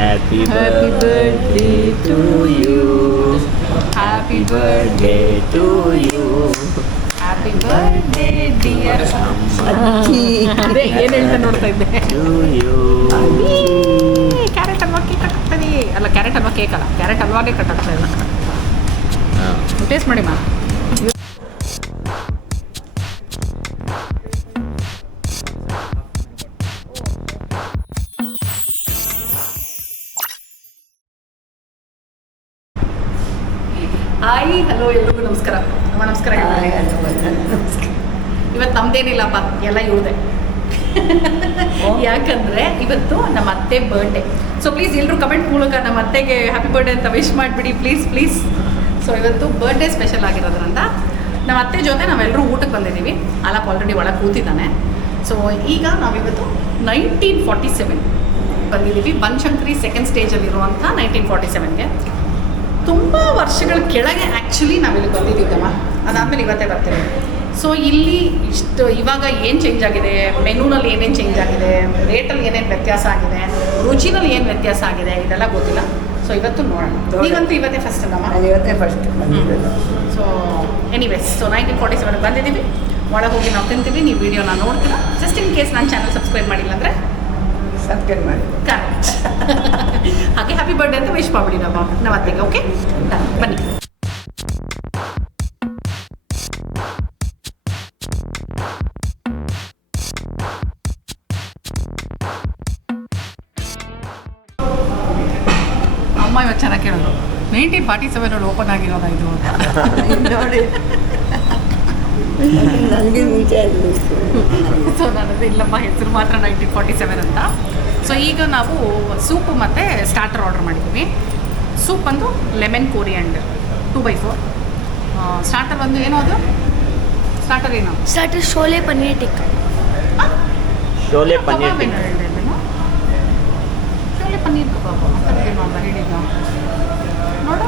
Happy Happy birthday to you. Happy birthday to you. Happy birthday dear ಅಜ್ಜಿ. ಅದೇ ಏನು ಹೇಳ್ತಾ ನೋಡ್ತಾ ಇದ್ದೆ. to you. Carrot halwa cake ಕಟ್ಟಾಗ್ತದೆ. ಅಲ್ಲ ಕ್ಯಾರೆಟ್ ಹಲ್ವಾ ಕೇಕ್ ಅಲ್ಲ, ಕ್ಯಾರೆಟ್ ಹಲ್ವಾಗೆ ಕಟ್ಟಾಗ್ತಾ ಇಲ್ಲ. ಟೇಸ್ಟ್ ಮಾಡಿ ಮಾ. ಹಾಯ್ ಹಲೋ ಎಲ್ರಿಗೂ ನಮಸ್ಕಾರ. ನಮಸ್ಕಾರ. ಇವತ್ತು ನಮ್ದೇನಿಲ್ಲಪ್ಪ, ಎಲ್ಲ ಇವ್ರದೆ. ಯಾಕಂದರೆ ಇವತ್ತು ನಮ್ಮ ಅತ್ತೆ ಬರ್ಡೇ. ಸೊ ಪ್ಲೀಸ್ ಎಲ್ಲರೂ ಕಮೆಂಟ್ ಮೂಲಕ ನಮ್ಮ ಅತ್ತೆಗೆ ಹ್ಯಾಪಿ ಬರ್ಡೇ ಅಂತ ವಿಶ್ ಮಾಡಿಬಿಡಿ ಪ್ಲೀಸ್. ಸೊ ಇವತ್ತು ಬರ್ಡೇ ಸ್ಪೆಷಲ್ ಆಗಿರೋದ್ರಿಂದ ನಮ್ಮ ಅತ್ತೆ ಜೊತೆ ನಾವೆಲ್ಲರೂ ಊಟಕ್ಕೆ ಬಂದಿದ್ದೀವಿ. ಅಲಪ್ ಆಲ್ರೆಡಿ ಒಳಗೆ ಕೂತಿದ್ದಾನೆ. ಸೊ ಈಗ ನಾವಿವತ್ತು 1947 ಬಂದಿದ್ದೀವಿ. ಬನಶಂಕರಿ ಸೆಕೆಂಡ್ ಸ್ಟೇಜಲ್ಲಿರುವಂಥ 1947ಗೆ. ತುಂಬ ವರ್ಷಗಳ ಕೆಳಗೆ ಆ್ಯಕ್ಚುಲಿ ನಾವಿಲ್ಲಿ ಬಂದಿದ್ದೀವಮ್ಮ. ಅದಾದಮೇಲೆ ಇವತ್ತೇ ಬರ್ತೀವಿ. ಸೊ ಇಲ್ಲಿ ಇಷ್ಟು ಇವಾಗ ಏನು ಚೇಂಜ್ ಆಗಿದೆ, ಮೆನುನಲ್ಲಿ ಏನೇನು ಚೇಂಜ್ ಆಗಿದೆ, ರೇಟಲ್ಲಿ ಏನೇನು ವ್ಯತ್ಯಾಸ ಆಗಿದೆ, ರುಚಿನಲ್ಲಿ ಏನು ವ್ಯತ್ಯಾಸ ಆಗಿದೆ, ಇದೆಲ್ಲ ಗೊತ್ತಿಲ್ಲ. ಸೊ ಇವತ್ತು ನೋಡೋಣ. ನೀವಂತೂ ಇವತ್ತೇ ಫಸ್ಟ್ ಅಲ್ಲಮ್ಮ? ಇವತ್ತೇ ಫಸ್ಟ್. ಸೊ ಎನಿವೇಸ್, ಸೊ 1947 ಬಂದಿದ್ದೀವಿ. ಒಳಗೆ ಹೋಗಿ ನಾವು ತಿಂತೀವಿ. ನೀವು ವೀಡಿಯೋನ ನೋಡ್ತೀರಾ. ಜಸ್ಟ್ ಇನ್ ಕೇಸ್ ನನ್ನ ಚಾನಲ್ ಸಬ್ಸ್ಕ್ರೈಬ್ ಮಾಡಿಲ್ಲ ಅಂದರೆ ಸಬ್ಸ್ಕ್ರೈಬ್ ಮಾಡಿ. ಕರೆಕ್ಟ್. ಹಾಗೆ ಹ್ಯಾಪಿ ಬರ್ಡೇ ಅಂತ ವಿಶ್ ಮಾಡ್ಬಿಡಿ ನಮ್ಮ ಅತ್ತೆಗೆ. ಓಕೆ, ಬನ್ನಿ. ಅಮ್ಮ ಇವತ್ತು ಚೆನ್ನಾಗಿ ಕೇಳೋದು 1947 ಓಪನ್ ಆಗಿರೋದ ಇದು ನೋಡಿ, ನನಗೆ ಮುಂಚೆ ಸೊ ನನ್ನದು ಇಲ್ಲಮ್ಮ, ಹೆಸರು ಮಾತ್ರ 1947 ಅಂತ. ಸೊ ಈಗ ನಾವು ಸೂಪು ಮತ್ತು ಸ್ಟಾರ್ಟರ್ ಆರ್ಡರ್ ಮಾಡಿದ್ದೀವಿ. ಸೂಪ್ ಬಂದು ಲೆಮನ್ ಕೋರಿಯಾಂಡರ್ 2/4. ಸ್ಟಾರ್ಟರ್ ಬಂದು ಏನೋ ಅದು ಸ್ಟಾರ್ಟರ್ ಏನು? ಸ್ಟಾರ್ಟರ್ ಶೋಲೆ ಪನ್ನೀರ್ ಟಿಕ್ಕಾ. ಶೋಲೆ ಪನ್ನೀರ್ ಟಿಕ್ಕಾ. ಶೋಲೆ ಪನ್ನೀರ್ ಕಬಾಬ್ ಅಂತೇನೋ ಅಂತ ಹೇಳಿದ್ದು ನೋಡು.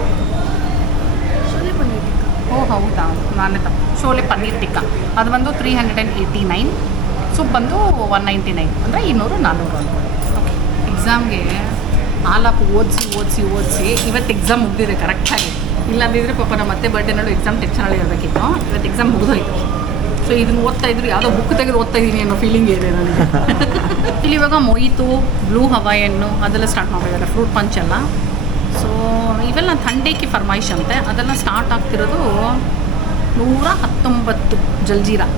ಶೋಲೆ ಪನ್ನೀರ್ ಟಿಕ್ಕಾ. ಓ ಹೌದಾ, ನಾನೇ ತಪ್ಪು. ಶೋಲೆ ಪನ್ನೀರ್ ಟಿಕ್ಕಾ ಅದು ಬಂದು 389. ಸೂಪ್ ಬಂದು 199, ಅಂದರೆ 200 400 ಅಂತ. ಓಕೆ, ಎಕ್ಸಾಮ್ಗೆ ಆಲಾಪು ಓದಿಸಿ ಇವತ್ತು ಎಕ್ಸಾಮ್ ಮುಗ್ದಿದೆ ಕರೆಕ್ಟಾಗಿ. ಇಲ್ಲಾಂದಿದ್ರೆ ಪಾಪ ನಮ್ಮ ಮತ್ತೆ ಬರ್ಡೇನಲ್ಲೂ ಎಕ್ಸಾಮ್ ಟೆನ್ಷನಲ್ಲಿ ಇರಬೇಕಿತ್ತು. ಇವತ್ತು ಎಕ್ಸಾಮ್ ಮುಗಿದೋಯ್ತು. ಸೊ ಇದನ್ನು ಓದ್ತಾ ಇದ್ರು, ಯಾವುದೋ ಬುಕ್ ತೆಗೆದು ಓದ್ತಾ ಇದ್ದೀನಿ ಅನ್ನೋ ಫೀಲಿಂಗ್ ಇದೆ ನನಗೆ. ಇಲ್ಲಿ ಇವಾಗ ಮೊಯಿತು, ಬ್ಲೂ ಹವಾಯನ್ನು ಅದೆಲ್ಲ ಸ್ಟಾರ್ಟ್ ಮಾಡಿದ್ದಾರೆ, ಫ್ರೂಟ್ ಪಂಚ್ ಎಲ್ಲ. ಸೊ ಇವೆಲ್ಲ ಥಂಡೇಕಿ ಫರ್ಮಾಯಿಶ್ ಅಂತೆ. ಅದೆಲ್ಲ ಸ್ಟಾರ್ಟ್ ಆಗ್ತಿರೋದು 119 ಜಲ್ಜೀರಾ.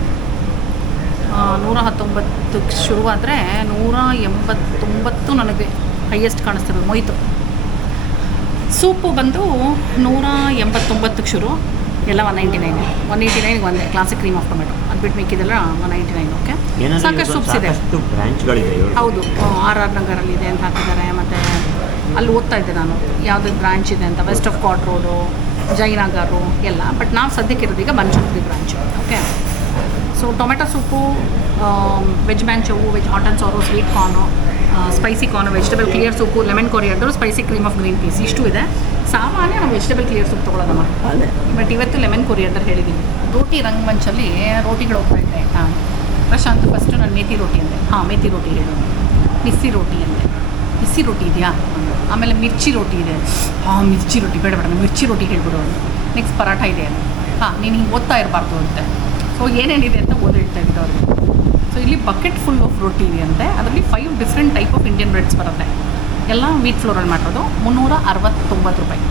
119ಕ್ಕೆ ಶುರುವಾದರೆ 189 ನನಗೆ ಹೈಯೆಸ್ಟ್ ಕಾಣಿಸ್ತಿರೋದು ಮೊಯಿತು. ಸೂಪು ಬಂದು 189ಕ್ಕೆ ಶುರು, ಎಲ್ಲ 199 ಒಂದೇ ಕ್ಲಾಸಿಕ್ ಕ್ರೀಮ್ ಆಫ್ ಟೊಮೆಟೊ. ಅದು ಬಿಟ್ಟು ಮಿಕ್ಕಿದೆಲ್ಲ 199. ಓಕೆ, ಸಾಕಷ್ಟು ಸೂಪ್ಸ್ ಇದೆ. ಹೌದು, ಆರ್ ನಗರಲ್ಲಿದೆ ಅಂತ ಹಾಕಿದ್ದಾರೆ. ಮತ್ತು ಅಲ್ಲಿ ಓದ್ತಾ ಇದ್ದೆ ನಾನು ಯಾವುದೇ ಬ್ರಾಂಚ್ ಇದೆ ಅಂತ, ವೆಸ್ಟ್ ಆಫ್ ಕಾಟ್ ರೋಡು, ಜಯನಗರು ಎಲ್ಲ. ಬಟ್ ನಾವು ಸದ್ಯಕ್ಕಿರೋದೀಗ Banashankari branch. Okay, so tomato soup, veg manchow, veg hot and sour, sweet corn, spicy corn, vegetable clear soup, lemon coriander, spicy cream of green peas, ಇಷ್ಟು ಇದೆ. ಸಾಮಾನ್ಯ ನಾವು ವೆಜಿಟೇಬಲ್ ಕ್ಲಿಯರ್ ಸೂಪ್ ತೊಗೊಳ್ಳೋದಮ್ಮ. But ಇವತ್ತು lemon coriander ಹೇಳಿದ್ದೀನಿ. ರೋಟಿ ರಂಗಮಂಚಲ್ಲಿ ರೋಟಿಗಳು ಹೋಗ್ತಾ ಇದ್ದೆ. ಪ್ರಶಾಂತ್ ಫಸ್ಟು ನಾನು ಮೇಥಿ ರೋಟಿ ಅಂದೆ. ಮೇಥಿ ರೋಟಿ ಹೇಳು. ಮಿಸ್ಸಿ ರೋಟಿ ಅಂದೆ. ಮಿಸ್ಸಿ ರೋಟಿ ಇದೆಯಾ? ಆಮೇಲೆ ಮಿರ್ಚಿ ರೋಟಿ ಇದೆ. ಮಿರ್ಚಿ ರೋಟಿ ಬೇಡ ಮಿರ್ಚಿ ರೋಟಿ ಹೇಳ್ಬಿಡು. ನೆಕ್ಸ್ಟ್ ಪರಾಠ ಇದೆ. ನೀನು ಹಿಂಗೆ ಓದ್ತಾ ಇರಬಾರ್ದು ಅಂತೆ. ಸೊ ಏನೇನಿದೆ ಅಂತ ಓದಿಡ್ತಾ ಇದ್ದೆ ಅವ್ರಿಗೆ. ಸೊ ಇಲ್ಲಿ ಬಕೆಟ್ ಫುಲ್ ಆಫ್ ರೋಟಿ ಇದೆ ಅಂತೆ. ಅದರಲ್ಲಿ 5 different type of Indian breads ಬರುತ್ತೆ. ಎಲ್ಲ ವೀಟ್ ಫ್ಲೋರಲ್ಲಿ ಮಾಡೋದು. 369 ರೂಪಾಯಿ.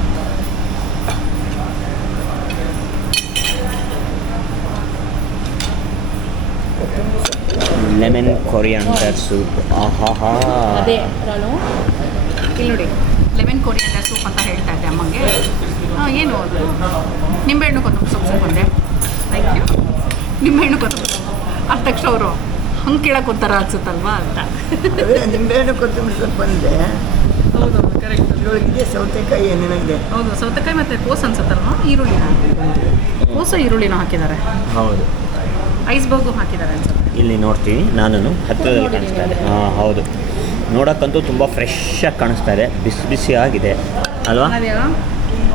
Lemon coriander soup. ಅದೇ ನಾನು ಇಲ್ಲಿ ನೋಡಿ, ಲೆಮನ್ ಕೊರಿಯಾಂಡರ್ ಸೂಪ್ ಅಂತ ಹೇಳ್ತಾ ಇದ್ದೆ ಅಮ್ಮಂಗೆ. ಏನು ಅದು? ನಿಂಬೆಹಣ್ಣು ಕೊತ್ತಂಬರಿ ಸೊಪ್ಪು ಬಂದೆ. Thank you. ನಿಂಬೆಹಣ್ಣು ಕೊತ್ತಂಬರಿ ಅದ ತಕ್ಷಣ ಅವರು ಹಂಗೆ ಕೇಳಕ್ಕೆ ಒಂಥರ ಅನ್ಸುತ್ತಲ್ವಾ ಅಂತ. ನಿಂಬೆಹಣ್ಣು ಕೊತ್ತಂಬರಿ ಸೊಪ್ಪು ಬಂದೆ. ಹೌದು, ಕರೆಕ್ಟ್. ಇದರೊಳಗಿದೆ ಸೌತೆಕಾಯಿ ಏನೇನೋ ಇದೆ. ಹೌದು, ಸೌತೆಕಾಯಿ ಮತ್ತು ಕೋಸು ಅನ್ಸುತ್ತಲ್ವಾ, ಈರುಳ್ಳಿನ ಕೋಸು ಈರುಳ್ಳಿನೂ ಹಾಕಿದ್ದಾರೆ. ಹೌದು, ಐಸ್ಬರ್ಗು ಹಾಕಿದ್ದಾರೆ ಅನ್ಸುತ್ತೆ. ಇಲ್ಲಿ ನೋಡ್ತೀವಿ, ನಾನು ಹತ್ತಿರದಲ್ಲಿ ಕಾಣಿಸ್ತಾ ಇದೆ. ಹೌದು, ನೋಡೋಕ್ಕಂತೂ ತುಂಬ ಫ್ರೆಶ್ಶಾಗಿ ಕಾಣಿಸ್ತಾ ಇದೆ. ಬಿಸಿ ಆಗಿದೆ ಅಲ್ವಾ?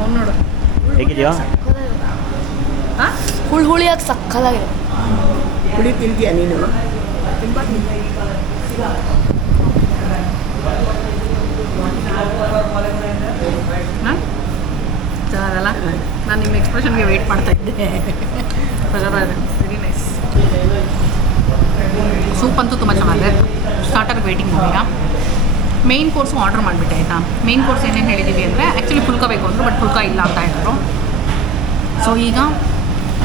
ಅವ್ನು ನೋಡು ಹೇಗಿದೆಯಾ? ಹುಳಿಯಾಗಿ ಸಕ್ಕಲಾಗಿದೆ. ಹುಳಿ ತಿಂತೀಯ ನೀನು? ಫಂಕ್ಷನ್ಗೆ ವೆಯ್ಟ್ ಮಾಡ್ತಾ ಇದ್ದೆ. Very nice. ಸೂಪ್ ಅಂತೂ ತುಂಬ ಚೆನ್ನಾಗಿದೆ. ಸ್ಟಾರ್ಟರ್ ವೇಟಿಂಗ್ ಈಗ. ಮೇಯ್ನ್ ಕೋರ್ಸು ಆರ್ಡರ್ ಮಾಡಿಬಿಟ್ಟೆ ಆಯಿತಾ. ಮೇಯ್ನ್ ಕೋರ್ಸ್ ಏನೇನು ಹೇಳಿದ್ದೀವಿ ಅಂದರೆ ಆ್ಯಕ್ಚುಲಿ ಪುಲ್ಕ ಬೇಕು ಅಂದರು, ಬಟ್ ಪುಲ್ಕ ಇಲ್ಲ ಅಂತ ಹೇಳಿದ್ರು. ಸೊ ಈಗ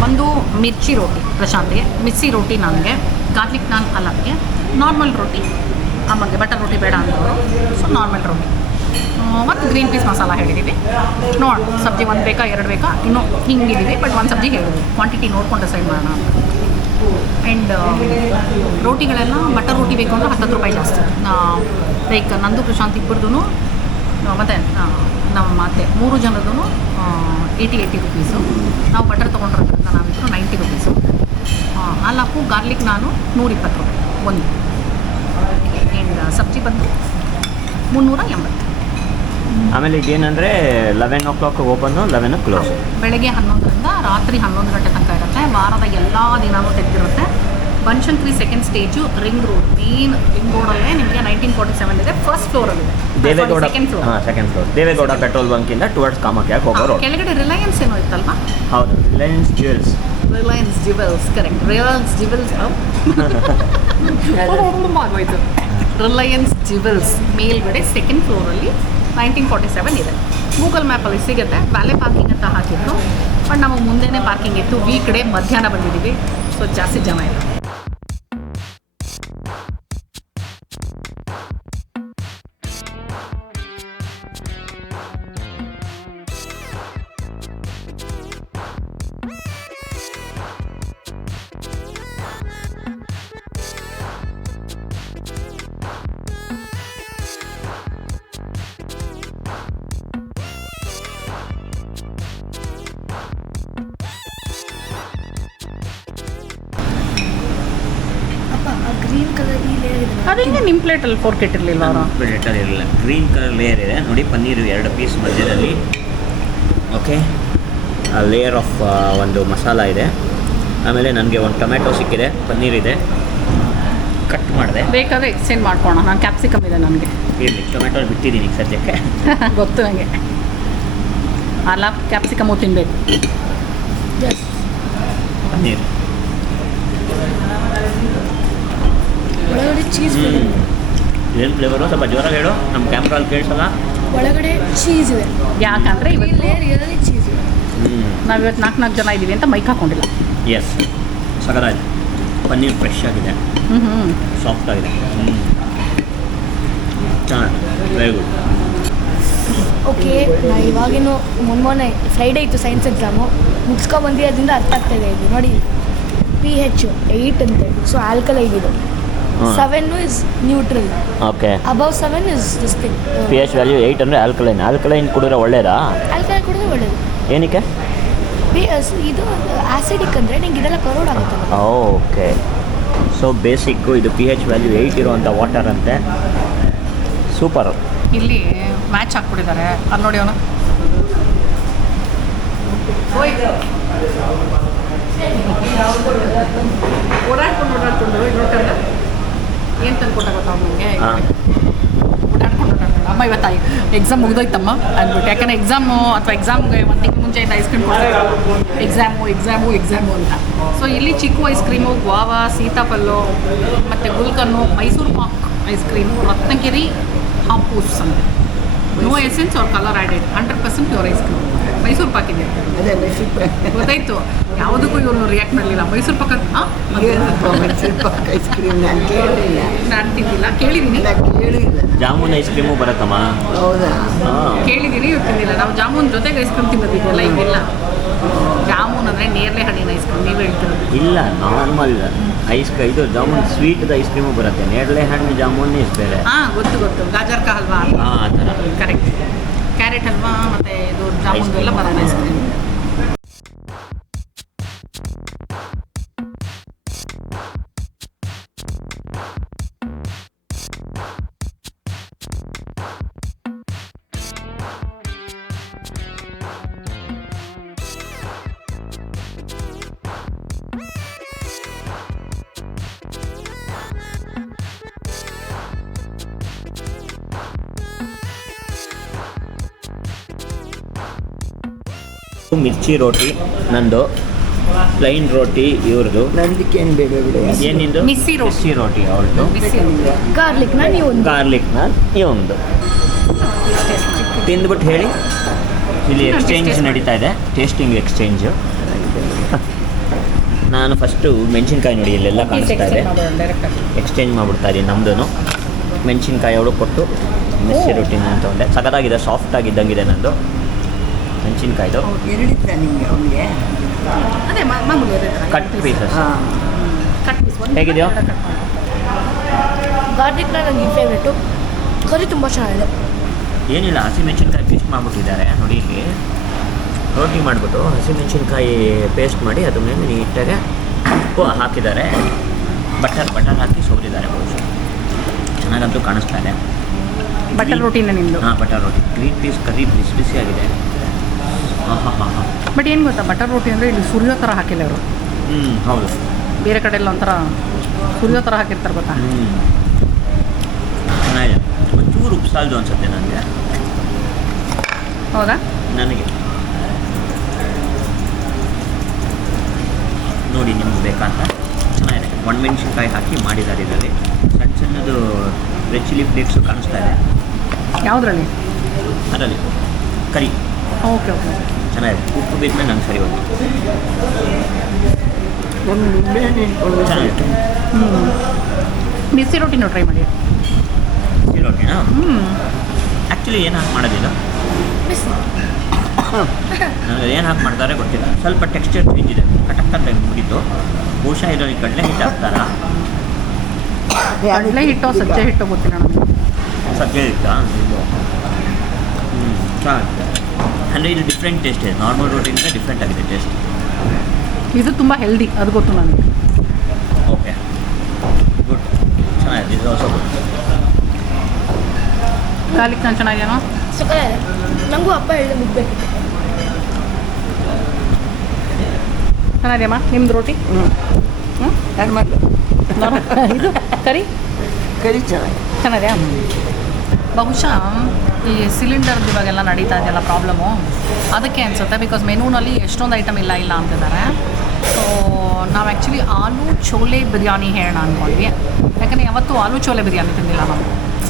ಒಂದು ಮಿರ್ಚಿ ರೋಟಿ ಪ್ರಶಾಂತ್ಗೆ, ಮಿರ್ಚಿ ರೋಟಿ ನನಗೆ, ಗಾರ್ಲಿಕ್ ನಾನ್ ಅಲ್ಲಕ್ಕೆ, ನಾರ್ಮಲ್ ರೋಟಿ ಅಮ್ಮಗೆ, ಬಟರ್ ರೋಟಿ ಬೇಡ ಅಂದವರು. ಸೊ ನಾರ್ಮಲ್ ರೋಟಿ ಮತ್ತು ಗ್ರೀನ್ ಪೀಸ್ ಮಸಾಲ ಹೇಳಿದ್ದೀವಿ. ನೋಡಿ ಸಬ್ಜಿ ಒಂದು ಬೇಕಾ 2 ಬೇಕಾ ಇನ್ನೂ ಹಿಂಗಿದ್ದೀವಿ, ಬಟ್ ಒಂದು ಸಬ್ಜಿ ಹೇಳಿದ್ವಿ. ಕ್ವಾಂಟಿಟಿ ನೋಡ್ಕೊಂಡು ಡಿಸೈಡ್ ಮಾಡೋಣ ಅಂತ. ಆ್ಯಂಡ್ ರೋಟಿಗಳೆಲ್ಲ ಬಟರ್ ರೋಟಿ ಬೇಕು ಅಂದರೆ 10 ರೂಪಾಯಿ ಜಾಸ್ತಿ. ಲೈಕ್ ನಂದು ಪ್ರಶಾಂತ್ ಇಬ್ಬರದು ಮತ್ತು ನಮ್ಮ ಅತ್ತೆ 3 ಜನರದ್ದು 80 ರುಪೀಸು. ನಾವು ಬಟರ್ ತೊಗೊಂಡಿರೋದ್ರಿಂದ ನಾವಿಬ್ಬರು 90 ರುಪೀಸು. ಅಲ್ಲಪ್ಪು ಗಾರ್ಲಿಕ್ ನಾನು 120 ರೂಪಾಯಿ ಒಂದು. ಆ್ಯಂಡ್ ಸಬ್ಜಿ ಬಂದು 380. ಆಮೇಲೆ ಇದೇನಂದರೆ 11 o'clock ಓಪನ್ನು, 11 ಕ್ಲೋಸ್. ಬೆಳಗ್ಗೆ 11ರಿಂದ ರಾತ್ರಿ 11 ಗಂಟೆ ತನಕ ಇರುತ್ತೆ. ವಾರದ ಎಲ್ಲ ದಿನವೂ ತೆಗೆದಿರುತ್ತೆ. Banashankari second stage, ring road, main ring ರೋಡಲ್ಲೇ ನಿಮಗೆ 1947 ಇದೆ. ಫಸ್ಟ್ ಫ್ಲೋರಲ್ಲಿದೆ. Devegowda second floor. Second floor Devegowda petrol ಬಂಕಿಂದ ಟುವರ್ಡ್ಸ್ ಕಾಮಾಖ್ಯಾಗೆ ಹೋಗೋ ರೋಡ್. ಕೆಳಗಡೆ ರಿಲಯನ್ಸ್ ಏನೋ ಇತ್ತಲ್ವಾ? ಹೌದು, Reliance jewels. Reliance jewels, correct. Reliance jewels ಆಗೋಯ್ತು. ರಿಲಯನ್ಸ್ ಜ್ಯುವೆಲ್ಸ್ ಮೇಲ್ಗಡೆ ಸೆಕೆಂಡ್ ಫ್ಲೋರಲ್ಲಿ 1947 ಇದೆ. ಗೂಗಲ್ ಮ್ಯಾಪಲ್ಲಿ ಸಿಗುತ್ತೆ. ವ್ಯಾಲೆ ಪಾರ್ಕಿಂಗ್ ಅಂತ ಹಾಕಿದ್ರು, ಬಟ್ ನಮಗೆ ಮುಂದೆನೇ ಪಾರ್ಕಿಂಗ್ ಇತ್ತು. ವೀಕ್ ಡೇ ಮಧ್ಯಾಹ್ನ ಬಂದಿದ್ದೀವಿ, ಸೊ ಜಾಸ್ತಿ ಜನ ಇಲ್ಲ. ಗ್ರೀನ್ ಕಲರ್ ಈ ಲೇಯರ್ ಇದೆ. ಅದೇನೆ ನಿಮ್ಮ ಪ್ಲೇಟಲ್ಲಿ 4 ಕೆಟ್ಟಿರಲಿಲ್ಲ ಅವರು. ಪ್ಲೇಟಲ್ಲಿ ಇರಲಿಲ್ಲ. ಗ್ರೀನ್ ಕಲರ್ ಲೇಯರ್ ಇದೆ ನೋಡಿ, ಪನ್ನೀರು 2 ಪೀಸ್ ಮಧ್ಯದಲ್ಲಿ. ಓಕೆ, ಲೇಯರ್ ಆಫ್ ಒಂದು ಮಸಾಲ ಇದೆ. ಆಮೇಲೆ ನನಗೆ ಒಂದು ಟೊಮೆಟೊ ಸಿಕ್ಕಿದೆ, ಪನ್ನೀರ್ ಇದೆ, ಕಟ್ ಮಾಡಿದೆ. ಬೇಕಾದ್ರೆ ಎಕ್ಸ್ಚೇಂಜ್ ಮಾಡ್ಕೋಣ. ನಾನು ಕ್ಯಾಪ್ಸಿಕಮ್ ಇದೆ ನನಗೆ. ಇರಲಿ, ಟೊಮೆಟೊ ಬಿಟ್ಟಿದ್ದೀನಿ ಸದ್ಯಕ್ಕೆ. ಗೊತ್ತು ನನಗೆ. ಅಲ್ಲ ಕ್ಯಾಪ್ಸಿಕಮು ತಿನ್ನಬೇಕು. ಪನ್ನೀರ್ ಒಳಗಡೆ ಚೀಸ್ ಏನು ಫ್ಲೇವರು? ಸ್ವಲ್ಪ ಜೋರಾಗಿ ಹೇಳು, ನಮ್ಮ ಕ್ಯಾಮ್ರಲ್ಲಿ ಕೇಳಿಸಲ್ಲ. ಒಳಗಡೆ ಚೀಸ್ ಇದೆ. ಯಾಕಂದರೆ ಈ ಇವತ್ತು ಲೇಯರ್ ಇರೋದೇ ಚೀಸ್ ಇದೆ. ನಾವಿವತ್ತು 4 ಜನ ಇದ್ದೀವಿ ಅಂತ ಮೈಕ್ ಹಾಕೊಂಡಿಲ್ಲ. ಎಸ್, ಸಗದಾಗಿದೆ. ಪನ್ನೀರ್ ಫ್ರೆಶ್ ಆಗಿದೆ, ಸಾಫ್ಟ್ ಆಗಿದೆ. ಚೆನ್ನಾಗಿ, ವೆರಿ ಗುಡ್. ಓಕೆ, ನಾ ಇವಾಗೇನು ಮೊನ್ನೆ ಫ್ರೈಡೇ ಇತ್ತು ಸೈನ್ಸ್ ಎಕ್ಸಾಮು, ಮುಗಿಸ್ಕೊಬಂದಿರೋದ್ರಿಂದ ಅರ್ಥ ಆಗ್ತಾಯಿದೆ. ಇದು ನೋಡಿ, pH 8 ಅಂತೆ. ಸೊ ಆಲ್ಕಲೈನ್ ಇದು. 7 is neutral. Okay, above 7 is this thing. pH value 8 ಅಂದರೆ ಆಲ್ಕಲೈನ್. ಆಲ್ಕಲೈನ್ ಕುಡಿದ್ರೆ ಒಳ್ಳೇದಾ? ಆಲ್ಕಲೈನ್ ಕುಡಿದ್ರೆ ಒಳ್ಳೇದು. ಏನಕ್ಕೆ? ಇದು ಆಸಿಡಿಕ್ ಅಂದರೆ ನಿಂಗೆ ಇದೆಲ್ಲ ಕರೋಡ್ ಆಗುತ್ತೆ. ಓಕೆ, ಸೊ ಬೇಸಿಕ್ಕು ಇದು pH ವ್ಯಾಲ್ಯೂ 8 ಇರುವಂಥ ವಾಟರ್ ಅಂತೆ. ಸೂಪರು. ಇಲ್ಲಿ ಮ್ಯಾಚ್ ಹಾಕ್ಬಿಟ್ಟಿದ್ದಾರೆ. ಅಲ್ಲಿ ನೋಡಿ ಅವನು ಓಡಾಡ್ಕೊಂಡು ಇನ್ನೊಂದು ಏನು ತಂದು ಕೊಟ್ಟ ಗೊತ್ತಾ ನನಗೆ? ಓಡಾಡ್ಕೊಂಡು ಅಮ್ಮ ಇವತ್ತು ಎಕ್ಸಾಮ್ ಮುಗ್ದೋಯ್ತಮ್ಮ ಅಂದ್ಬಿಟ್ಟು. ಯಾಕಂದರೆ ಎಕ್ಸಾಮು ಅಥವಾ ಎಕ್ಸಾಮ್ಗೆ 1 ತಿಂಗಳು ಮುಂಚೆಯಿಂದ ಐಸ್ ಕ್ರೀಮ್ ಕೊಡ್ತಾರೆ, ಎಕ್ಸಾಮು ಅಂತ. ಸೊ ಇಲ್ಲಿ chikoo ice cream, guava, sitaphal ಮತ್ತು ಗುಲ್ಕನ್ನು, ಮೈಸೂರು ಪಾಕ್ ಐಸ್ ಕ್ರೀಮು, ರತ್ನಗಿರಿ ಹಾಪೂಸ್ ಅಂತ. No essence or colour added, 100% pure ice cream. Mysore pak ಇದೆ. ಅದೇ ಮೈಸೂರು ಪಾಕ್. ಗೊತ್ತಾಯ್ತು, ಯಾವುದಕ್ಕೂ ಇವರು ರಿಯಾಕ್ಟ್ ಮಾಡಲಿಲ್ಲ. ಮೈಸೂರು ಪಾಕ್ ಮೈಸೂರು ಪಾಕ್ ಐಸ್ ಕ್ರೀಮ್ ನಾನು ಕೇಳಿಲ್ಲ. ನಾನು ತಿಂದಿಲ್ಲ, ಕೇಳಿದ್ದೀನಿ. ಕೇಳಿಲ್ಲ. ಜಾಮೂನ್ ಐಸ್ ಕ್ರೀಮು ಬರುತ್ತಮ್ಮ. ಹೌದಾ? ಕೇಳಿದ್ದೀನಿ, ತಿಂದಿಲ್ಲ. ನಾವು ಜಾಮೂನ್ ಜೊತೆಗೆ ಐಸ್ ಕ್ರೀಮ್ ತಿನ್ನೋದಿದೆಯಲ್ಲ, ಈಗಿಲ್ಲ. ಜಾಮೂನ್ ಅಂದರೆ ನೇರಳೆ ಹಣ್ಣಿನ ಐಸ್ ಕ್ರೀಮ್ ನೀವು ಹೇಳ್ತಿರೋದು. ಇಲ್ಲ, ನಾರ್ಮಲ್ ಇದು ಜಾಮೂನ್ ಸ್ವೀಟ್ದು ಐಸ್ ಕ್ರೀಮು ಬರುತ್ತೆ. ನೇರಳೆ ಹಣ್ಣು ಜಾಮೂನ್ ಇಸ್ ಬೇರೆ. ಹಾಂ, ಗೊತ್ತು. ಗಾಜರ್ ಕಾ ಹಲ್ವಾ. ಆ ಥರ. ಕರೆಕ್ಟ್. ಕ್ಯಾರೆಟ್ ಹಲ್ವಾ ಮತ್ತು ಇದು ಜಾಮೂನ್ ಎಲ್ಲ ಬರೋದು ಐಸ್ ಕ್ರೀಮ್. ಮಿರ್ಚಿ ರೋಟಿ ನಂದು, ಪ್ಲೈನ್ ರೋಟಿ ಇವ್ರದ್ದು. ನಂದಕ್ಕೇನು ಬೇಡ ಬಿಡು. ಏನಿಂದು ಮಿಸ್ಸಿ ರೋಟಿ. ಮಿರ್ಚಿ ರೋಟಿ ಅವ್ರದ್ದು. ಬಿಸಿ ಗಾರ್ಲಿಕ್ನ ನೀವು ಒಂದು ಗಾರ್ಲಿಕ್ ನಾನ್ ಇವಂದು. ತಿಂದ್ಬಿಟ್ಟು ಹೇಳಿ. ಇಲ್ಲಿ ಎಕ್ಸ್ಚೇಂಜ್ ನಡೀತಾ ಇದೆ, ಟೇಸ್ಟಿಂಗ್ ಎಕ್ಸ್ಚೇಂಜು. ನಾನು ಫಸ್ಟು ಮೆಣಸಿನ್ಕಾಯಿ ನೋಡಿ ಇಲ್ಲೆಲ್ಲ ಕಾಣಿಸ್ತಾ ಇದೆ, ಎಕ್ಸ್ಚೇಂಜ್ ಮಾಡ್ಬಿಡ್ತಾ ಇದ್ದೀನಿ ನಮ್ಮದು. ಮೆಣಸಿನ್ಕಾಯಿ ಅವಳು ಕೊಟ್ಟು ಮಿರ್ಚಿ ರೋಟಿನ ಅಂತ ಒಂದೆ ಸಖತ್ತಾಗಿದೆ, ಸಾಫ್ಟ್ ಆಗಿದ್ದಂಗಿದೆ ನಂದು ಮೆಣಸಿನ್ಕಾಯ್ದು. ಎರಡಿತ್ತ ನಿಮಗೆ ಅವನಿಗೆ? ಅದೇ ಮಾಮೂಲಿ ಕಟ್ ಪೀಸಸ್ ಹಾಂ. ಕಟ್ ಪೀಸ್ ಹೇಗಿದೆಯೋ? ಗಾರ್ಲಿಕ್ನ ನನಗೆ ಫೇವ್ರೇಟು. ಕರಿ ತುಂಬ ಚೆನ್ನಾಗಿದೆ. ಏನಿಲ್ಲ, ಹಸಿಮೆಣಸಿನ್ಕಾಯಿ ಪೇಸ್ಟ್ ಮಾಡಿಬಿಟ್ಟಿದ್ದಾರೆ ನೋಡಿ. ಇಲ್ಲಿ ರೋಟಿ ಮಾಡಿಬಿಟ್ಟು ಹಸಿಮೆಣಸಿನ್ಕಾಯಿ ಪೇಸ್ಟ್ ಮಾಡಿ ಅದ್ರ ಮೇಲೆ ನೀಟಾಗಿ ಉಪ್ಪು ಹಾಕಿದ್ದಾರೆ, ಬಟರ್ ಹಾಕಿ ಸೋರಿದ್ದಾರೆ. ಚೆನ್ನಾಗಂತೂ ಕಾಣಿಸ್ತಾ ಇದೆ. ಬಟರ್ ರೋಟಿನ ನಿಮ್ಮದು. ಹಾಂ, ಬಟರ್ ರೋಟಿ ಗ್ರೀನ್ ಪೀಸ್ ಕರಿ ಬಿಸಿ ಬಿಸಿಯಾಗಿದೆ. ಹಾಂ ಹಾಂ ಹಾಂ ಹಾಂ. ಬಟ್ ಏನು ಗೊತ್ತಾ, ಬಟರ್ ರೋಟಿ ಅಂದರೆ ಇಲ್ಲಿ ಸುರಿಯೋ ಥರ ಹಾಕಿಲ್ಲ ಅವರು. ಹೌದು. ಬೇರೆ ಕಡೆ ಎಲ್ಲ ಒಂಥರ ಸುರಿಯೋ ಥರ ಹಾಕಿರ್ತಾರೆ ಗೊತ್ತಾ. ಚೆನ್ನಾಗಿದೆ. ಒಂಚೂರು ಉಪ್ಸಾಲ್ದು ಅನಿಸುತ್ತೆ ನನಗೆ. ಹೌದಾ? ನನಗೆ ನೋಡಿ ನಿಮ್ಗೆ ಬೇಕಂತ ಚೆನ್ನಾಗಿದೆ. ಒಣಮೆಣ್ಸಿನ್ಕಾಯಿ ಹಾಕಿ ಮಾಡಿದ್ದಾರೆ ಇದರಲ್ಲಿ. ಸಣ್ಣ ಸಣ್ಣದು ರೆಡ್ ಚಿಲ್ಲಿ ಫ್ಲೇಕ್ಸು ಕಾಣಿಸ್ತಾ ಇದೆ ಯಾವುದ್ರಲ್ಲಿ? ಅದರಲ್ಲಿ ಕರಿ. Okay okay. ಚೆನ್ನಾಗಿದೆ. ಉಪ್ಪು ಬಿದ್ಮೇಲೆ ನಂಗೆ ಸರಿ ಹೋಗಿ ಒಂದು ನಿಂಬೆಹಣ್ಣು ಇಟ್ಕೊಂಡು ಚೆನ್ನಾಗಿತ್ತು. ಬಿಸಿ ರೋಟಿನೂ ಟ್ರೈ ಮಾಡಿ. ಈ ರೋಟಿನಾ ಆ್ಯಕ್ಚುಲಿ ಏನು ಹಾಕಿ ಮಾಡೋದಿಲ್ಲ, ನನಗೆ ಏನು ಹಾಕಿ ಮಾಡ್ತಾರೆ ಗೊತ್ತಿಲ್ಲ. ಸ್ವಲ್ಪ ಟೆಕ್ಸ್ಚರ್ ಚೇಂಜ್ ಇದೆ, ಕಟಕ್ ಅಂತ ಮುಗಿತು. ಬಹುಶಃ ಇದರಲ್ಲಿ ಕಡಲೆ ಹಿಟ್ಟು ಹಾಕ್ತಾರಾ, ಕಡಲೆ ಹಿಟ್ಟೋ ಸಜ್ಜೆ ಹಿಟ್ಟೋ ಗೊತ್ತಿಲ್ಲ ನನಗೆ. ಸಜ್ಜೆ ಹಿಟ್ಟಾ? ಚೆನ್ನಾಗಿದೆ. ಅಂದರೆ ಇದು ಡಿಫ್ರೆಂಟ್ ಟೇಸ್ಟ್ ಇದೆ, ನಾರ್ಮಲ್ ರೋಟಿಗಿಂತ ಡಿಫ್ರೆಂಟ್ ಆಗಿದೆ ಟೇಸ್ಟ್. ಇದು ತುಂಬ ಹೆಲ್ದಿ, ಅದು ಗೊತ್ತು ನನಗೆ. Okay, good. ಚೆನ್ನಾಗಿದೆ. ಇದು ಹೊಸ ಗುಡ್. ಗಾರ್ಲಿಕ್ ನಾನು ಚೆನ್ನಾಗಿದೆಯೋ? ಸಕ್ಕತ್ತಾಗಿದೆ. ನನಗೂ ಅಪ್ಪ ಹೇಳಿದೆ ಮುಗ್ಬೇಕಿತ್ತು. ಚೆನ್ನಾಗಿದೆಯಮ್ಮ ನಿಮ್ದು ರೋಟಿ? ಹ್ಞೂ ಯಾರು ಮಾಡಲು? ಇದು ಕರಿ ಕರಿ ಚೆನ್ನಾಗಿದೆಯಾ? ಬಹುಶಃ ಈ ಸಿಲಿಂಡರ್ದು ಇವಾಗೆಲ್ಲ ನಡೀತಾ ಇದೆಯಲ್ಲ ಪ್ರಾಬ್ಲಮ್ಮು, ಅದಕ್ಕೆ ಅನಿಸುತ್ತೆ. ಬಿಕಾಸ್ ಮೆನೂನಲ್ಲಿ ಎಷ್ಟೊಂದು ಐಟಮ್ ಇಲ್ಲ ಅಂತಿದ್ದಾರೆ. ಸೊ ನಾವು ಆ್ಯಕ್ಚುಲಿ ಆಲೂ ಚೋಲೆ ಬಿರಿಯಾನಿ ಹೇಳೋಣ ಅಂದ್ಕೊಂಡ್ವಿ. ಯಾಕಂದರೆ ಯಾವತ್ತೂ ಆಲೂ ಚೋಲೆ ಬಿರಿಯಾನಿ ತಿಂದಿಲ್ಲ ನಾವು.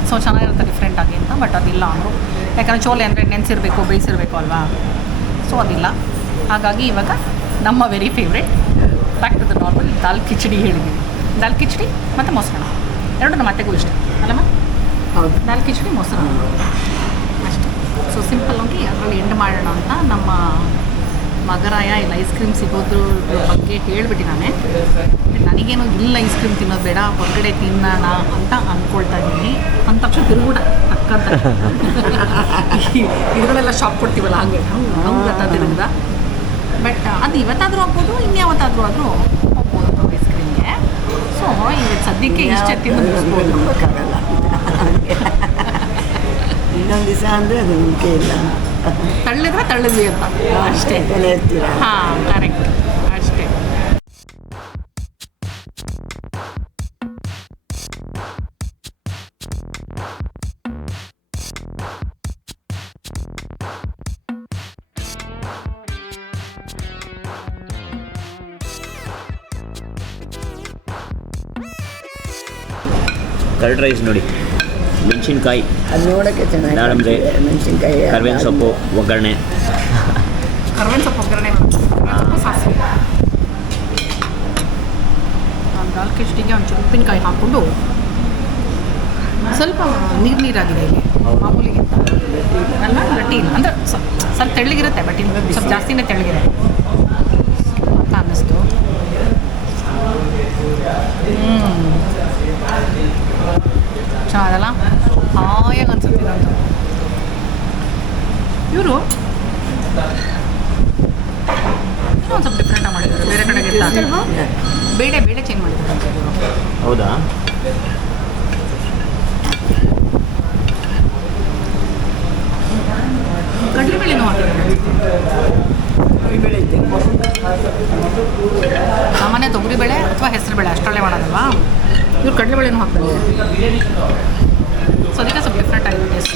ಸೊ ಚೆನ್ನಾಗಿರುತ್ತೆ ಡಿಫ್ರೆಂಟಾಗಿ ಅಂತ. ಬಟ್ ಅದಿಲ್ಲ ಅಂದರು. ಯಾಕಂದರೆ ಚೋಲೆ ಅಂದರೆ ನೆನೆಸಿರ್ಬೇಕು, ಬೇಯಿಸಿರ್ಬೇಕು ಅಲ್ವಾ. ಸೊ ಅದಿಲ್ಲ. ಹಾಗಾಗಿ ಇವಾಗ ನಮ್ಮ very favourite back to the normal dal khichdi ಹೇಳಿದ್ದೀವಿ. ದಾಲ್ ಕಿಚಡಿ ಮತ್ತು ಮೊಸರನ್ನ ಎರಡು ನಮ್ಮ ಅತ್ತೆಗೂ ಇಷ್ಟ ಅಲ್ಲಮ್ಮ. ಹೌದು. ದಾಲ್ ಕಿಚಡಿ ಮೊಸರನ್ನ ಅಷ್ಟೇ. ಸೊ ಸಿಂಪಲ್ ಆಗಿ ಅದರಲ್ಲಿ ಎಂಡ್ ಮಾಡೋಣ ಅಂತ ನಮ್ಮ ಮಗರಾಯ ಇಲ್ಲಿ ಐಸ್ ಕ್ರೀಮ್ ಸಿಗೋದ್ರ ಬಗ್ಗೆ ಹೇಳಿಬಿಟ್ಟಿದ್ದಾನೆ. ನನಗೇನು ಇಲ್ಲ ಐಸ್ ಕ್ರೀಮ್ ತಿನ್ನೋದು ಬೇಡ, ಹೊರಗಡೆ ತಿನ್ನೋಣ ಅಂತ ಅಂದ್ಕೊಳ್ತಾ ಇದ್ದೀನಿ. ಅಂದ ತಕ್ಷಣ ತಿರುಗುಡ ಟಕ್ಕಂತ ಇದರಲ್ಲೆಲ್ಲ ಶಾಪ್ ಕೊಡ್ತೀವಲ್ಲ ಹಾಗೆ ಹಂಗೆ ತಿರುಗುದ. ಬಟ್ ಅದು ಇವತ್ತಾದರೂ ಆಗ್ಬೋದು, ಇನ್ಯಾವತ್ತಾದರೂ ಆದರೂ ಹೋಗ್ಬೋದು ಐಸ್ ಕ್ರೀಮ್ಗೆ. ಸೊ ಇವತ್ತು ಸದ್ಯಕ್ಕೆ ಇಷ್ಟೇ ತಿಂದು ಮುಗಿಸ್ಬೋದು. ನಂಬಕ್ಕಾಗಲ್ಲ. ಇನ್ನೊಂದು ದಿವಸ ಅಂದರೆ ಅದು ನಂಬಿಕೆ ಇಲ್ಲ. ತಳ್ಳಿದ್ರೆ ತಳ್ಳಿದ್ವಿ ಅಂತ ಅಷ್ಟೇ. ತಲೆ ಇರ್ತೀರ. ಹಾಂ ಕರೆಕ್ಟ್ ಅಷ್ಟೇ. ಕರ್ಡ್ ರೈಸ್ ನೋಡಿ, ಮೆಣಸಿನ್ಕಾಯಿ, ಅದು ನೋಡೋಕ್ಕೆ ಚೆನ್ನಾಗಿ ದಾಳಿಂಬೆ, ಮೆಣಸಿನ್ಕಾಯಿ, ಕರ್ಬೇವಿನ ಸೊಪ್ಪು, ಒಗ್ಗರಣೆ. ಕರ್ಬೇವಿನ ಸೊಪ್ಪು ಒಗ್ಗರಣೆ, ಸೊಪ್ಪು ಸಾಸಿವೆ. ದಾಲ್ ಕಿಚಡಿಗೆ ಒಂಚೂರು ಉಪ್ಪಿನಕಾಯಿ ಹಾಕ್ಕೊಂಡು ಸ್ವಲ್ಪ ನೀರಾಗಿದೆ ಇಲ್ಲಿ ಮಾಮೂಲಿಗಿಂತ ಅಲ್ಲ, ಗಟ್ಟಿ ಇಲ್ಲ ಅಂದರೆ ಸ್ವಲ್ಪ ತೆಳ್ಳಗಿರುತ್ತೆ. ಬಟ್ ಇಲ್ಲಿ ಸ್ವಲ್ಪ ಜಾಸ್ತಿನೇ ತೆಳ್ಳಗಿದೆ ಅಂತ ಅನ್ನಿಸ್ತು. ಚೆನ್ನಾಗಲ್ಲ, ಹಾಯಾಗಿ ಅನ್ಸುತ್ತೆ ಇದಂತ. ಇವರು ಒಂದು ಸ್ವಲ್ಪ ಡಿಫ್ರೆಂಟಾಗಿ ಮಾಡಿದ್ದಾರೆ ಬೇರೆ ಕಡೆಗೆ. ಬೇಳೆ ಚೇಂಜ್ ಮಾಡಿದ್ದಾರೆ ಇವರು. ಹೌದಾ? ಕಡಲೆಬೇಳೆನೂ ಹಾಕಿದ್ದಾರೆ. ಸಾಮಾನ್ಯ ತೊಗರಿಬೇಳೆ ಅಥವಾ ಹೆಸರುಬೇಳೆ ಅಷ್ಟರಲ್ಲೇ ಮಾಡೋದಲ್ವಾ, ಇವ್ರು ಕಡಲೆಬೇಳೆನೂ ಹಾಕ್ತಾರೆ. ಸೊ ಅದಕ್ಕೆ ಸ್ವಲ್ಪ ಡಿಫ್ರೆಂಟ್ ಆಗಿದೆ ಟೇಸ್ಟ್.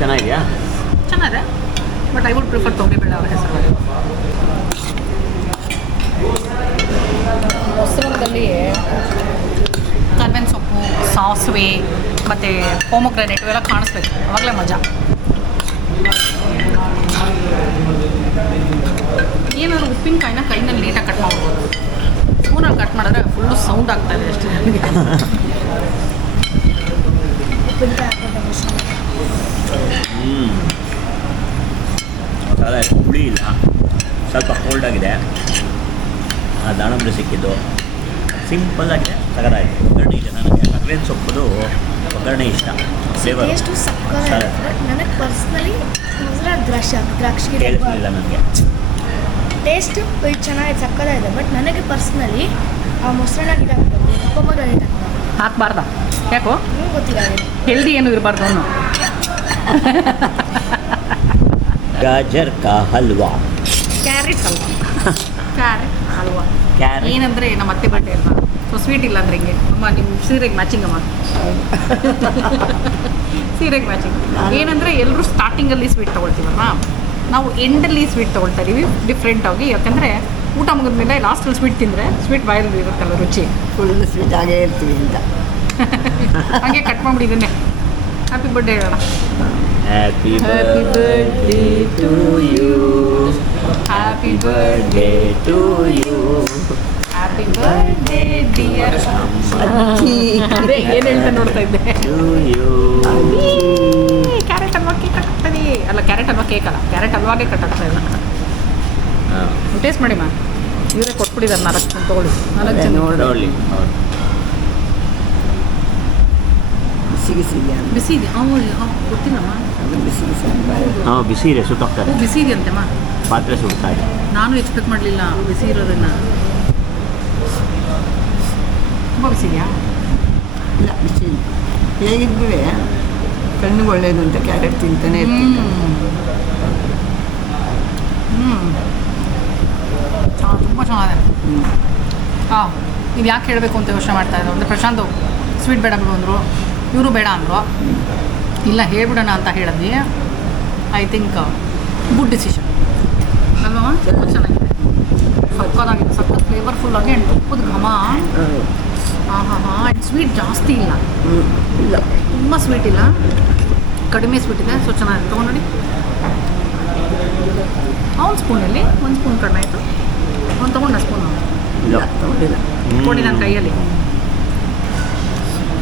ಚೆನ್ನಾಗಿದೆಯಾ? ಚೆನ್ನಾಗಿದೆ. ಬಟ್ ಐ ವುಡ್ ಪ್ರಿಫರ್ ತೊಗರಿಬೇಳೆ ಅವರ ಹೆಸರು. ಮೊಸರಲ್ಲಿ ಕರ್ಬೇವಿನ ಸೊಪ್ಪು, ಸಾಸಿವೆ ಮತ್ತು ಪೋಮೊಗ್ರಾನೇಟ್ ಇವೆಲ್ಲ ಕಾಣಿಸ್ಬೇಕು, ಆವಾಗಲೇ ಮಜಾ. ಏನಾದರೂ ಉಪ್ಪಿನಕಾಯಿನ ಕೈನಲ್ಲಿ ನೀಟಾಗಿ ಕಟ್ ಮಾಡ್ಬೋದು. ಸ್ಪೂನಲ್ಲಿ ಕಟ್ ಮಾಡಿದ್ರೆ ಫುಲ್ಲು ಸೌಂಡ್ ಆಗ್ತಾಯಿದೆ ಅಷ್ಟೇ ನನಗೆ. ಮಸಾಲೆ ಹುಳಿ ಇಲ್ಲ, ಸ್ವಲ್ಪ ಕೋಲ್ಡ್ ಆಗಿದೆ. ಆ ದಾಳಂಬ್ರಿ ಸಿಕ್ಕಿದ್ದು ಸಿಂಪಲ್ ಆಗಿದೆ, ಸಗದಾಗಿದೆ. ಒಗ್ಗರಣೆ ಇದೆ, ನನಗೆ ಕರ್ಬೇವಿನ ಸೊಪ್ಪುದು ಒಗ್ಗರಣೆ ಇಷ್ಟ, ಫ್ಲೇವರ್. ಟೇಸ್ಟು ಸಕ್ಕತ್ತಾಗಿದೆ. ಬಟ್ ನನಗೆ ಪರ್ಸ್ನಲಿ ದ್ರಾಕ್ಷಿ ಕೇಳಿಸಲಿಲ್ಲ ನನಗೆ. ಟೇಸ್ಟ್ ಚೆನ್ನಾಗಿದೆ, ಸಕ್ಕತ್ತಾಗಿದೆ. ಬಟ್ ನನಗೆ ಪರ್ಸ್ನಲಿ ಆ ಮೊಸರನ್ನ ಇದಾಗ್ತದೆ, ಪೊಮೊಗ್ರಾನೇಟ್ ಹಾಕ್ಬಾರ್ದ? ಯಾಕೋ ಗೊತ್ತಿಲ್ಲ. ಹೆಲ್ದಿ ಏನು ಇರಬಾರ್ದು ಅವನು. ಗಾಜರ್ ಕಾ halwa, carrot halwa. Carrot halwa carrot ಏನಂದರೆ ನಮ್ಮ ಅತ್ತೆ ಬಟ್ಟೆ ಅಲ್ವಾ, ಸೊ ಸ್ವೀಟ್ ಇಲ್ಲ ಅಂದರೆ ಹಿಂಗೆ ಅಮ್ಮ ನಿಮ್ಮ ಸೀರೆಗೆ ಮ್ಯಾಚಿಂಗ್ ಅಮ್ಮ. ಸೀರೆಗೆ ಮ್ಯಾಚಿಂಗ್ ಏನಂದರೆ ಎಲ್ಲರೂ ಸ್ಟಾರ್ಟಿಂಗಲ್ಲಿ ಸ್ವೀಟ್ ತೊಗೊಳ್ತೀವಲ್ವಾ, ನಾವು ಎಂಡಲ್ಲಿ ಸ್ವೀಟ್ ತೊಗೊಳ್ತಾ ಇದ್ದೀವಿ ಡಿಫ್ರೆಂಟಾಗಿ. ಯಾಕಂದರೆ ಊಟ ಮುಗಿದ್ಮೇಲೆ ಲಾಸ್ಟಲ್ಲಿ ಸ್ವೀಟ್ ತಿಂದರೆ ಸ್ವೀಟ್ ಬಾಯಲ್ಲಿ ಇರುತ್ತಲ್ಲ ರುಚಿ, ಫುಲ್ ಸ್ವೀಟ್ ಆಗೇ ಇರ್ತೀವಿ ಅಂತ. ಹಾಗೆ ಕಟ್ ಮಾಡಿಬಿಟ್ಟಿದ್ದೇನೆ. ಹ್ಯಾಪಿ ಬರ್ಡೇ ಹೇಳೋಣ. Happy Happy birthday to you. Happy birthday to you. Happy birthday dear. ಅದೇ ಏನು ಹೇಳ್ತಾ ನೋಡ್ತಾ ಇದ್ದೆ. ಕ್ಯಾರೆಟ್ ಹಲ್ವಾ ಕೇಕ್ ಕಟ್ಟಾಗ್ತದೆ. ಅಲ್ಲ ಕ್ಯಾರೆಟ್ ಹಲ್ವಾ ಕೇಕ್ ಅಲ್ಲ, ಕ್ಯಾರೆಟ್ ಹಲ್ವಾಗೆ ಕಟ್ಟಾಗ್ತಾ ಇಲ್ಲ. ಟೇಸ್ಟ್ ಮಾಡಿ ಮಾ, ಇವರೇ ಕೊಟ್ಬಿಟ್ಟಿದ್ದಾರೆ 4 ಜನ ತೊಗೊಳ್ಳಿ. 4 ಜನ ನೋಡಲಿ. ಬಿಸಿ ಬಿಸಿ ಇದೆಯಾ? ಬಿಸಿ ಇದೆ. ಗೊತ್ತಿಲ್ಲಮ್ಮ. ಬಿಸಿ ಬಿಸಿ ಅನ್ಬಾರ್ದು. ಹಾಂ, ಬಿಸಿ ಇದೆ, ಸುಟ್ಟೋಗ್ತಾರೆ. ಬಿಸಿ ಇದೆ ಅಂತೆಮ್ಮ. ಪಾತ್ರೆ ಸುಡ್ತಾ ಇದೆ. ನಾನು ಎಕ್ಸ್ಪೆಕ್ಟ್ ಮಾಡಲಿಲ್ಲ ಬಿಸಿ ಇರೋದನ್ನು. ತುಂಬ ಬಿಸಿ ಇದೆಯಾ? ಇಲ್ಲ, ಬಿಸಿ ಇಲ್ಲ. ಹೇಗಿದ್ವಿ ಕಣ್ಣಿಗೆ ಒಳ್ಳೆಯದು ಅಂತ ಕ್ಯಾರೆಟ್ ತಿಂತಾನೆ ಇರ್ತೀನಿ. ತುಂಬ ಚೆನ್ನಾಗಿದೆ. ಇದು ಯಾಕೆ ಹೇಳಬೇಕು ಅಂತ ಯೋಚನೆ ಮಾಡ್ತಾ ಇದ್ದರು ಅಂದರೆ, ಪ್ರಶಾಂತ್ ಸ್ವೀಟ್ ಬೇಡ ಬಿಡು ಅಂದರು, ಇವರು ಬೇಡ ಅಂದರು. ಇಲ್ಲ ಹೇಳ್ಬಿಡೋಣ ಅಂತ ಹೇಳಿದ್ವಿ. ಐ ಥಿಂಕ್ ಗುಡ್ ಡಿಸಿಷನ್ ಅಲ್ವಾ? ತುಂಬ ಚೆನ್ನಾಗಿದೆ, ಸಕ್ಕತ್ತಾಗಿದೆ, ಸಕ್ಕತ್ ಫ್ಲೇವರ್ಫುಲ್ಲಾಗಿ. ಆ್ಯಂಡ್ ತುಪ್ಪದ ಘಮ. ಹಾಂ ಹಾಂ ಹಾಂ. ಆ್ಯಂಡ್ ಸ್ವೀಟ್ ಜಾಸ್ತಿ ಇಲ್ಲ, ಇಲ್ಲ ತುಂಬ ಸ್ವೀಟ್ ಇಲ್ಲ, ಕಡಿಮೆ ಸ್ವೀಟ್ ಇದೆ. ಸೊ ಚೆನ್ನಾಗಿದೆ. ತೊಗೊಂಡು ಒಂದು ಸ್ಪೂನಲ್ಲಿ 1 ಸ್ಪೂನ್ ಕಡಿಮೆ ಆಯಿತು. ಒಂದು ತೊಗೊಂಡ ಸ್ಪೂನ್ ಇಲ್ಲ ತಗೊಂಡಿಲ್ಲ. ಕೊಡಿ ನನ್ನ ಕೈಯಲ್ಲಿ.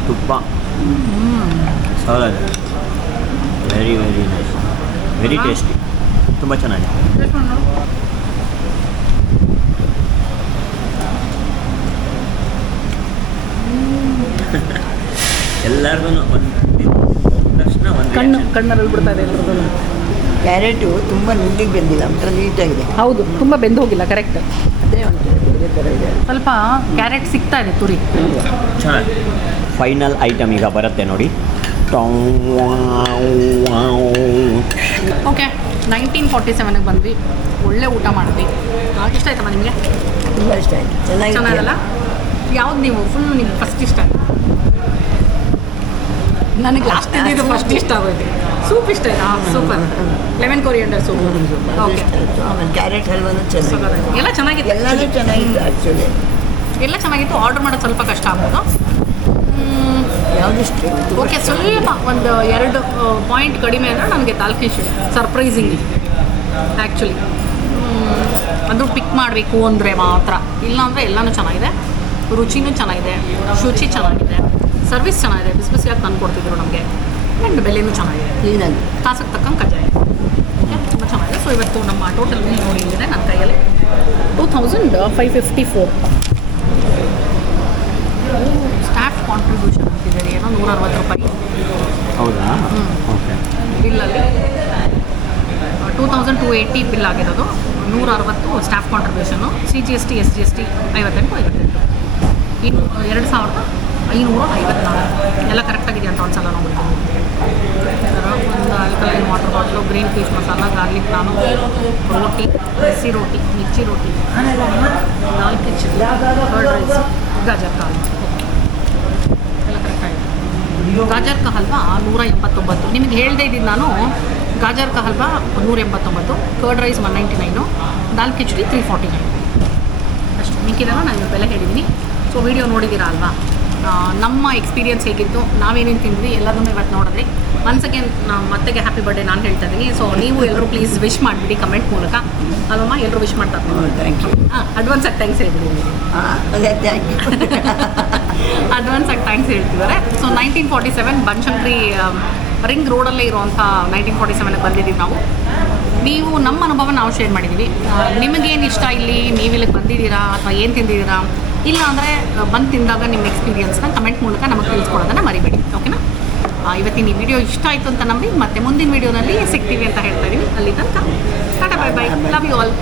ತುಪ್ಪ salad very very nice, very tasty, ತುಂಬ ಚೆನ್ನಾಗಿದೆ. ಟೇಸ್ಟ್ ಮಾಡಿ ನೋಡು. ಎಲ್ಲರಿಗೂ ಒಂದು ತಕ್ಷಣ ಒಂದು ಕಣ್ಣಲ್ಲಿ ಬಿಡ್ತಾ ಇದೆ ಎಲ್ಲರದ್ದು. ಕ್ಯಾರೆಟು ತುಂಬ ನುಣ್ಣಿಗೆ ಬೆಂದಿಲ್ಲ, ಒಂಥರ ನೀಟಾಗಿದೆ. ಹೌದು, ತುಂಬ ಬೆಂದು ಹೋಗಿಲ್ಲ. ಕರೆಕ್ಟ್. ಅದೇ ಒಂಥರ ಬೇರೆ ಥರ ಇದೆ. ಸ್ವಲ್ಪ ಕ್ಯಾರೆಟ್ ಸಿಗ್ತಾ ಇದೆ ತುರಿ. ಚೆನ್ನಾಗಿ. ಫೈನಲ್ ಐಟಮ್ ಈಗ ಬರುತ್ತೆ ನೋಡಿ. ಓಕೆ, 1947ಗೆ ಬಂದ್ವಿ, ಒಳ್ಳೆ ಊಟ ಮಾಡಿದ್ವಿ. ಇಷ್ಟ ಆಯ್ತಮ್ಮ ನಿಮಗೆ? ತುಂಬ ಇಷ್ಟ ಆಯಿತು. ಚೆನ್ನಾಗಲ್ಲ? ಯಾವ್ದು ನೀವು ಫುಲ್ ನಿಮ್ಗೆ ಫಸ್ಟ್ ಇಷ್ಟ ಆಯ್ತು? ನನಗೆ ಲಾಸ್ಟ್ ಇದು ಫಸ್ಟ್ ಇಷ್ಟ ಆಗೋಯ್ತು. ಸೂಪ್ ಇಷ್ಟ ಆಯ್ತಾ? Super. Lemon coriander soup. Okay, ಆಮೇಲೆ ಕ್ಯಾರೆಟ್ ಹಲ್ವನು ಚೆನ್ನಾಗಿ, ಎಲ್ಲ ಚೆನ್ನಾಗಿತ್ತು. ಎಲ್ಲನೂ ಚೆನ್ನಾಗಿತ್ತು ಆ್ಯಕ್ಚುಲಿ. ಎಲ್ಲ ಚೆನ್ನಾಗಿತ್ತು. ಆರ್ಡರ್ ಮಾಡೋದು ಸ್ವಲ್ಪ ಕಷ್ಟ ಆಗ್ಬೋದು. ಯಾವುದಿಷ್ಟು? ಓಕೆ, ಸ್ವಲ್ಪ ಒಂದು 2 ಪಾಯಿಂಟ್ ಕಡಿಮೆ ಅಂದರೆ ನನಗೆ ತಾಲ್ಕಿಶ್ ಸರ್ಪ್ರೈಸಿಂಗ್ಲಿ ಆ್ಯಕ್ಚುಲಿ. ಅದು ಪಿಕ್ ಮಾಡಬೇಕು ಅಂದರೆ ಮಾತ್ರ, ಇಲ್ಲಾಂದರೆ ಎಲ್ಲನೂ ಚೆನ್ನಾಗಿದೆ. ರುಚಿನೂ ಚೆನ್ನಾಗಿದೆ, ಶುಚಿ ಚೆನ್ನಾಗಿದೆ, ಸರ್ವಿಸ್ ಚೆನ್ನಾಗಿದೆ, ಬಿಸಿ ಬಿಸಿಯಾಗಿ ತಂದು ಕೊಡ್ತಿದ್ರು ನಮಗೆ. ಆ್ಯಂಡ್ ಬೆಲೆನೂ ಚೆನ್ನಾಗಿದೆ, ಕ್ಲೀನಾಗಿ ಕಾಸಕ್ಕೆ ತಕ್ಕಂಗೆ ಕಜ್ಜಾಯ ತುಂಬ ಚೆನ್ನಾಗಿದೆ. ಸೊ ಇವತ್ತು ನಮ್ಮ ಟೋಟಲ್ ಬಿಲ್ ನೋಡಿ ಇಲ್ಲಿದೆ ನನ್ನ ಕೈಯಲ್ಲಿ 2554. ಸ್ಟಾಫ್ ಕಾಂಟ್ರಿಬ್ಯೂಷನ್ ಅಂತಿದ್ದಾರೆ, ಏನೋ 160 ರೂಪಾಯಿ. ಹೌದಾ? ಓಕೆ. ಬಿಲ್ಲಲ್ಲಿ 2280 ಬಿಲ್ ಆಗಿರೋದು. 160 ಸ್ಟಾಫ್ ಕಾಂಟ್ರಿಬ್ಯೂಷನು, CGST SGST 58. ಇನ್ನು 2554 ಎಲ್ಲ ಕರೆಕ್ಟಾಗಿದೆ ಅಂತ ಒಂದ್ಸಲ ನೋಡ್ಬಿಡ್ತೀನಿ. ಒಂದು alkaline water bottle, green piece masala, garlic ನಾನು, ರೋಟಿ, ಬಿಸಿ ರೋಟಿ, ಮಿರ್ಚಿ ರೋಟಿ, ದಾಲ್ ಕಿಚಡಿ, ಕರ್ಡ್ ರೈಸ್, ಗಾಜರ್ ಕಾ ಹಲ್ವಾ. ಎಲ್ಲ ಕರೆಕ್ಟಾಗಿದೆ. ಗಾಜರ್ ಕಾ ಹಲ್ವಾ 189. ನಿಮಗೆ ಹೇಳ್ದೇ ಇದ್ದೀನಿ ನಾನು, ಗಾಜರ್ ಕಾ ಹಲ್ವಾ 189, ಕರ್ಡ್ ರೈಸ್ 199, ದಾಲ್ ಕಿಚಡಿ 349 ಅಷ್ಟು. ಮಿಕ್ಕಿದೆಲ್ಲ ನಾನು ಬೆಲೆ ಹೇಳಿದ್ದೀನಿ. ಸೊ ವಿಡಿಯೋ ನೋಡಿದ್ದೀರಾ ಅಲ್ವಾ, ನಮ್ಮ ಎಕ್ಸ್ಪೀರಿಯನ್ಸ್ ಹೇಗಿತ್ತು, ನಾವೇನೇನು ತಿಂದ್ವಿ ಎಲ್ಲದನ್ನೂ ಇವತ್ತು ನೋಡಿದ್ರಿ. ಒನ್ಸ್ ಅಗೇನ್ ಮತ್ತೆಗೆ ಹ್ಯಾಪಿ ಬರ್ಡೇ ನಾನು ಹೇಳ್ತಾ ಇದ್ದೀನಿ. ಸೊ ನೀವು ಎಲ್ಲರೂ ಪ್ಲೀಸ್ ವಿಶ್ ಮಾಡಿಬಿಡಿ ಕಮೆಂಟ್ ಮೂಲಕ ಅಲ್ವಮ್ಮ, ಎಲ್ಲರೂ ವಿಶ್ ಮಾಡ್ತಾ ಇದ್ದೀನಿ. Thank you. ಅಡ್ವಾನ್ಸಾಗಿ ಥ್ಯಾಂಕ್ಸ್ ಹೇಳ್ಬಿಡಿ. ಅದೇ ಥ್ಯಾಂಕ್ ಯು. ಅಡ್ವಾನ್ಸಾಗಿ ಥ್ಯಾಂಕ್ಸ್ ಹೇಳ್ತಿದ್ದಾರೆ. ಸೊ 1947 ಬನಶಂಕರಿ ರಿಂಗ್ ರೋಡಲ್ಲೇ ಇರುವಂಥ 1947ಗೆ ಬಂದಿದ್ದೀವಿ ನಾವು. ನೀವು ನಮ್ಮ ಅನುಭವ ನಾವು ಶೇರ್ ಮಾಡಿದ್ದೀವಿ. ನಿಮಗೇನು ಇಷ್ಟ ಇಲ್ಲಿ, ನೀವು ಇಲ್ಲಿಗೆ ಬಂದಿದ್ದೀರಾ ಅಥವಾ ಏನು ತಿಂದಿದ್ದೀರಾ, ಇಲ್ಲ ಅಂದರೆ ಬಂದು ತಿಂದಾಗ ನಿಮ್ಮ ಎಕ್ಸ್ಪೀರಿಯನ್ಸ್ನ ಕಮೆಂಟ್ ಮೂಲಕ ನಮಗೆ ತಿಳಿಸ್ಕೊಡೋದನ್ನು ಮರಿಬೇಡಿ. ಓಕೆನಾ? ಇವತ್ತಿನ ಈ ವಿಡಿಯೋ ಇಷ್ಟ ಆಯಿತು ಅಂತ ನಂಬಿ ಮತ್ತೆ ಮುಂದಿನ ವಿಡಿಯೋನಲ್ಲಿ ಸಿಗ್ತೀವಿ ಅಂತ ಹೇಳ್ತಾ ಇದ್ದೀವಿ. ಅಲ್ಲಿ ತನಕ tata, bye bye, love you all.